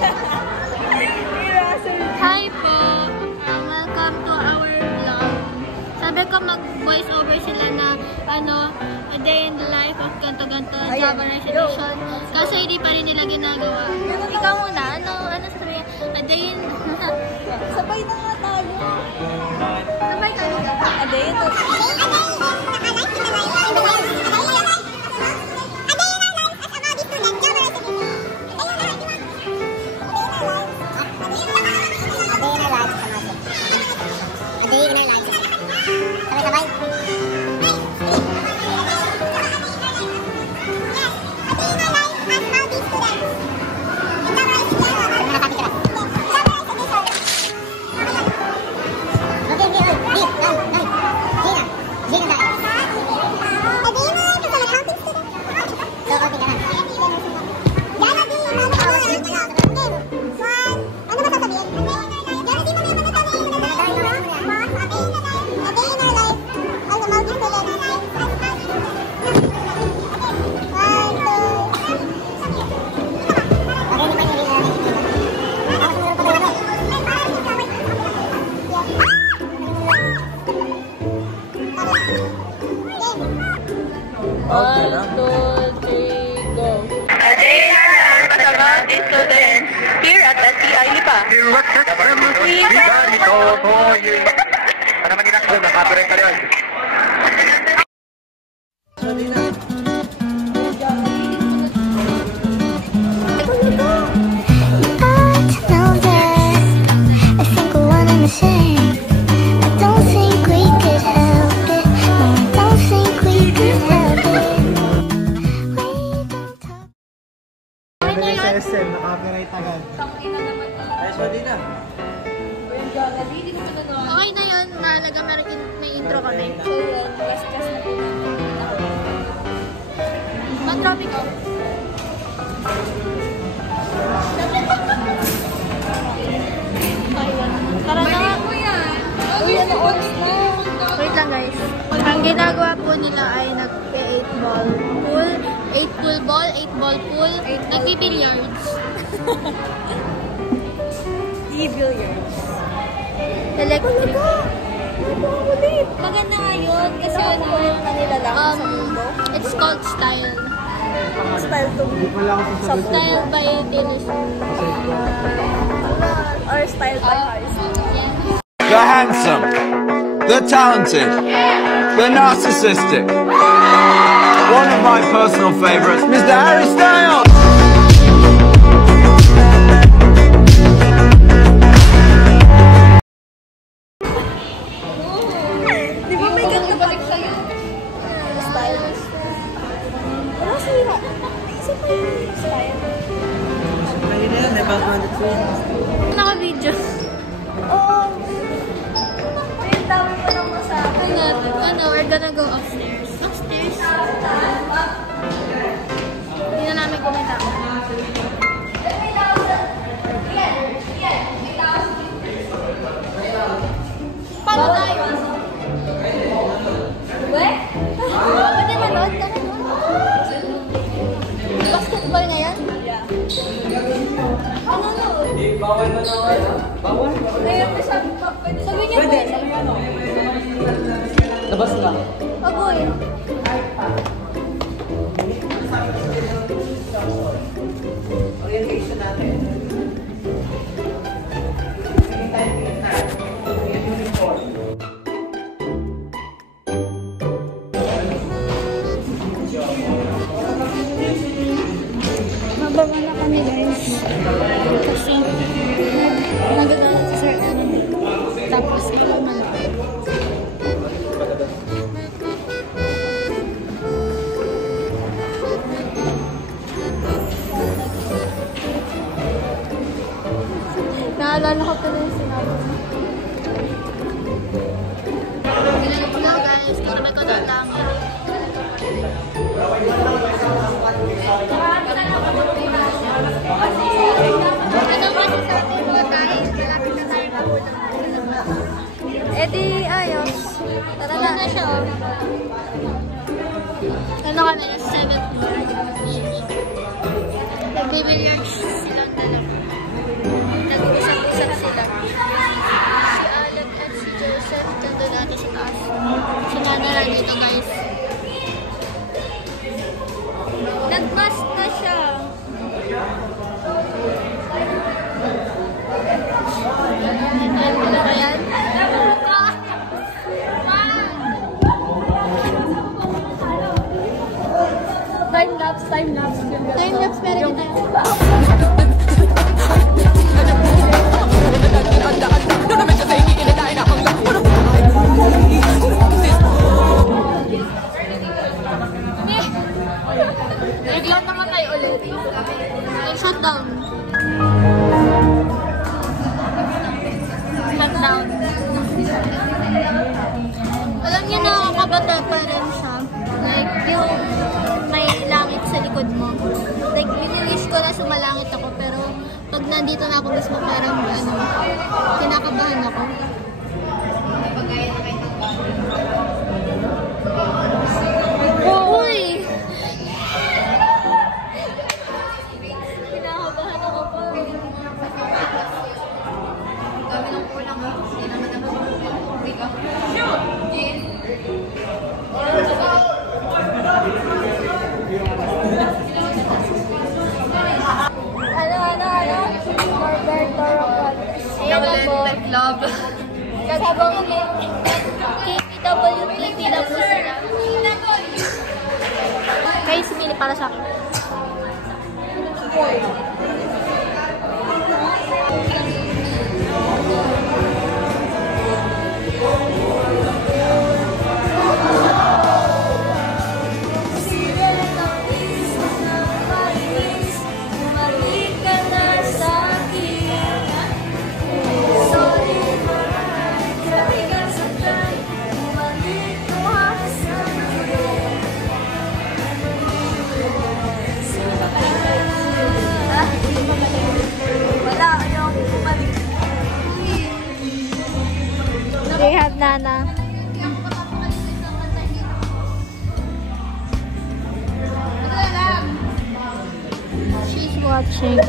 Hi po! Welcome to our vlog. Sabi ko mag-voice over sila na a day in the life of ganto-ganto Java Resolution. Kasi hindi pa rin nila ginagawa. Ikaw muna, ano sabihin? A day in... Sabay na nga tayo. Sabay tayo. A day in the Okay na yun, mahalaga may intro kami. So yun, yes na po. Mag-dropping ko. Tara na nga po yan. Wait lang guys. Ang ginagawa po nila ay nag-8 ball pool, 8 pool ball, 8 ball pool, nag-billiards. E-billiards. Electric. Maganda nga yun kasi it's called Style. Style to Style by Dennis. Or Style by Harris. The handsome, the talented, the narcissistic. One of my personal favorites, Mr. Harry Styles. Naka-video. Oh! Ayun, dami pa lang masabi. We're gonna go upstairs. Upstairs? Hindi na namin kumita. Paano tayo? Weh? Pwede manood ka na doon? Basketball na yan? Yeah. Bawal na naman. Bawal? Kaya sabi niya po. Pwede. Labas lang. Agoy. Orientation natin. Mababa na kami guys. Kasi nagagalit sa sir. Tapos ikaw na lang. Naalala ko pala yung sinabi mo. Hello guys, kasama ko na lang. Eh di ayos. Tara na siya. Ano ka na yung 7th floor? Nagbibilyards silang dalawa. Hot down. Alam niyo na, kabata pa rin siya. Like, yung may langit sa likod mo. Like, winiwish ko na sumalangit ako, pero pag nandito na ako mismo, parang ano, kinakabahan ako. Uy! Kinakabahan ako po. Kami ng kulang mo. Hindi naman naman. Norberto Rocan. Ayan ako. Love. Sabang KPWPP na po sila. Guys, mili para sa akin. They have Nana. She's watching.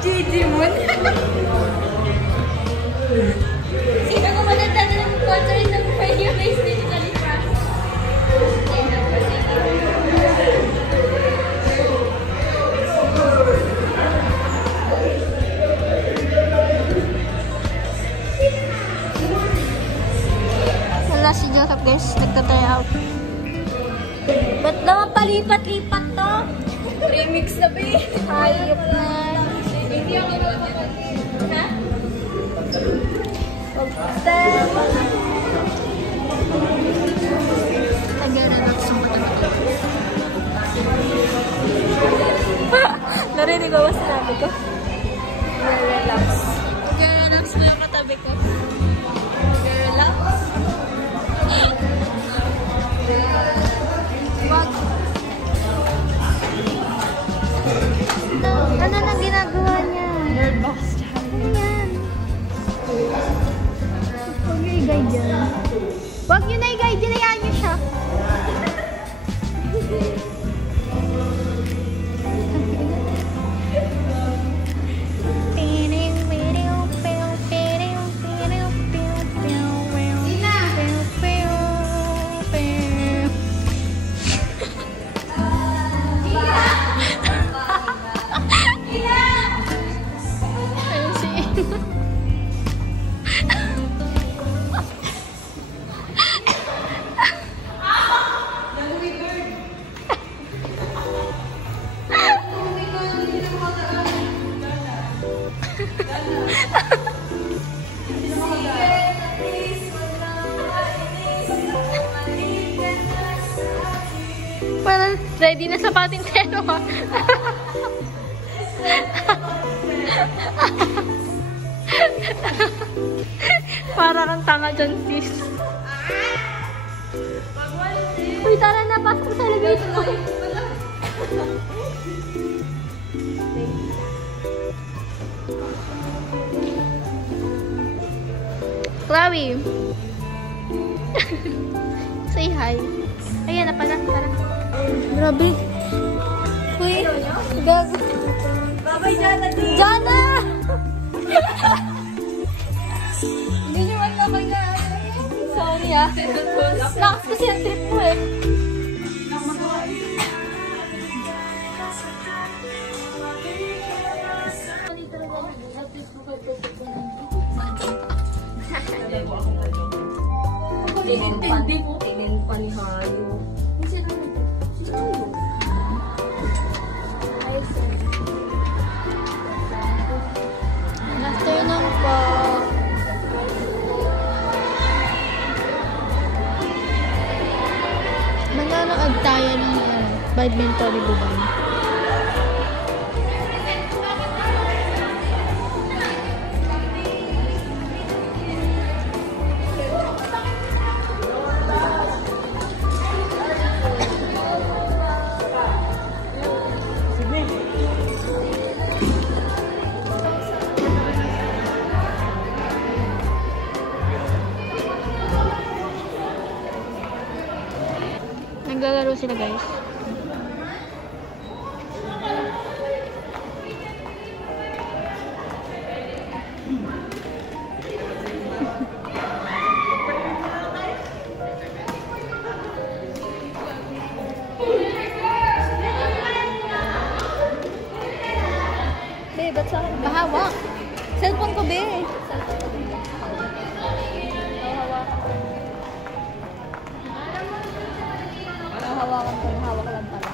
Gigi Moon. Sino ko mananda na ng sponsor ng Radio Base Digitally France? Wala si Joseph guys, nagtatry out. Ba't naman palipat-lipat to? Remix na ba eh? Hayop na. Hindi ako makapag... Ha? Nag-relax ang katabi. Narinig ko ba sinabi ko? Relax. Nag-relax mo yung katabi ko. Relax. Wag. Ano nang ginagawa niya? Nerd box. Ayan. Huwag niyo i-guide yan. Huwag niyo na i-guide. Dinayaan niyo siya. Parang ready na sa patintero ha. Para kang tanga dyan sis. Uy, tara na, pasok sa elevator. Chloe. Say hi. Ayan na pala, tara. Grabe. Uy, gago. Bye-bye, Jana. Jana! Hindi nyo man kapag na... Sorry ah. Lakas kasi ang trip mo eh. Hindi mo. Tingin pa ni Hayo. Afternoon po. Magtaya ng badminton ni Buban. Naglalaro sila guys. Be, ba't sa akin? Mahawak. Cellphone ko, be. Hawakan ko, hawak lang pala.